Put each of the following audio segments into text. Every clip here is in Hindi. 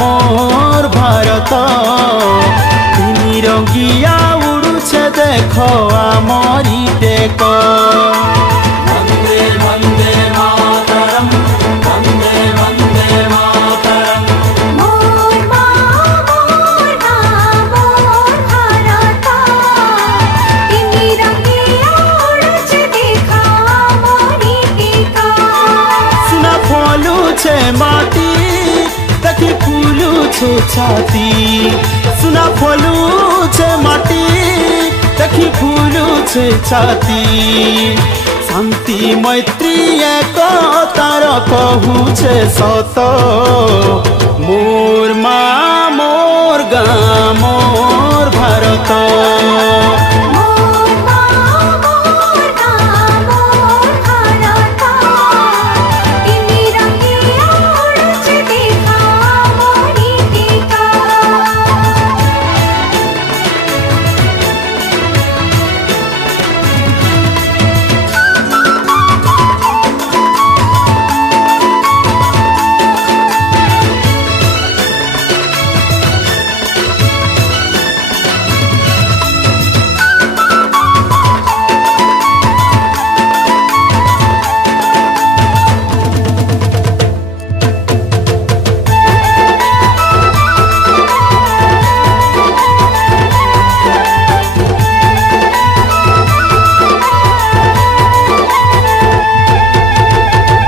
मोर भारत तिनी रंगिया उड़ुछे देखो आमरी टेक वंदे वंदे मातरम वंदे वंदे मातरम मोर भारत तिनी रंगिया उड़ुछे देखो आमरी टेक सुना फलू छे माटी देखी फूलू छे छाती सुना फलू छे माटी देखी फूलू छे छाती शांति मैत्री एक तार कहू छे सत मोर माँ मोर गाँ मोर भारत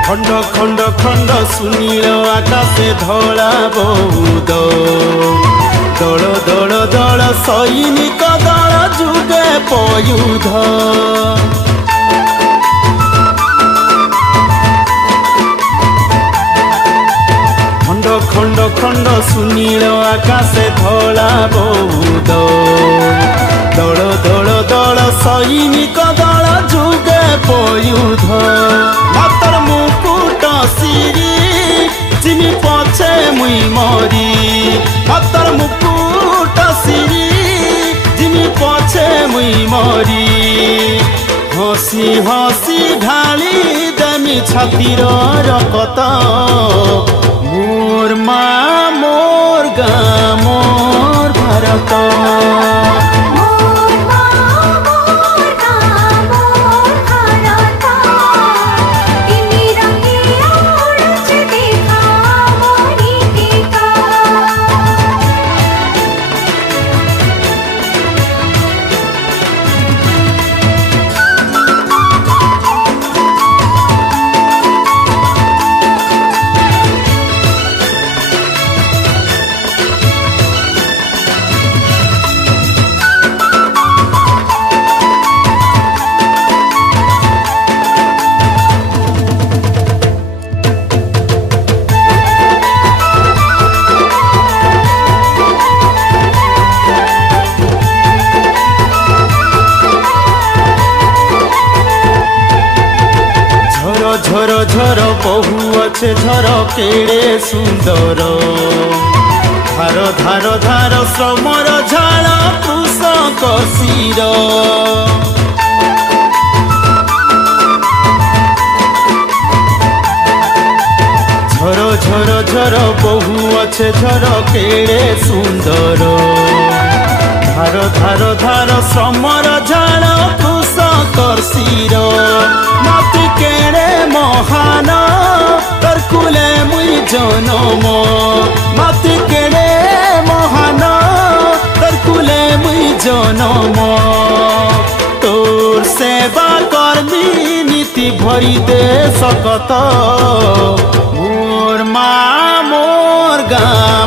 खंड खंड खंड सुनील आकाशे धला बहुत दल दल दल सैनिक दल जुगे पयुध खंड खंड खंड सुनील आकाशे धला बहुत दल दल दल सैनिक दल जुगे पयुध मातर मुकुट सिरी जिमी पछे मुई मरी मातर मुकुट सिरी जिमी पछे मुई मरी हसी हसी ढाली देमी छातीर रकत मोर माँ मोर गाँ मोर भारत झर झर बहु अच्छे झर केड़े सुंदर धार धार धार श्रमर झाड़ कृषक शिर झर झर झर बहु अच्छे झर केड़े सुंदर धार धार धार श्रमर झाड़ कृषक शिर मत केड़े महान तर कुले मुई जनम मत केड़े महान तर कुले मुई जनम तोर सेवा कर्मी नीति भरी दे सकत मोर माँ मोर गाँ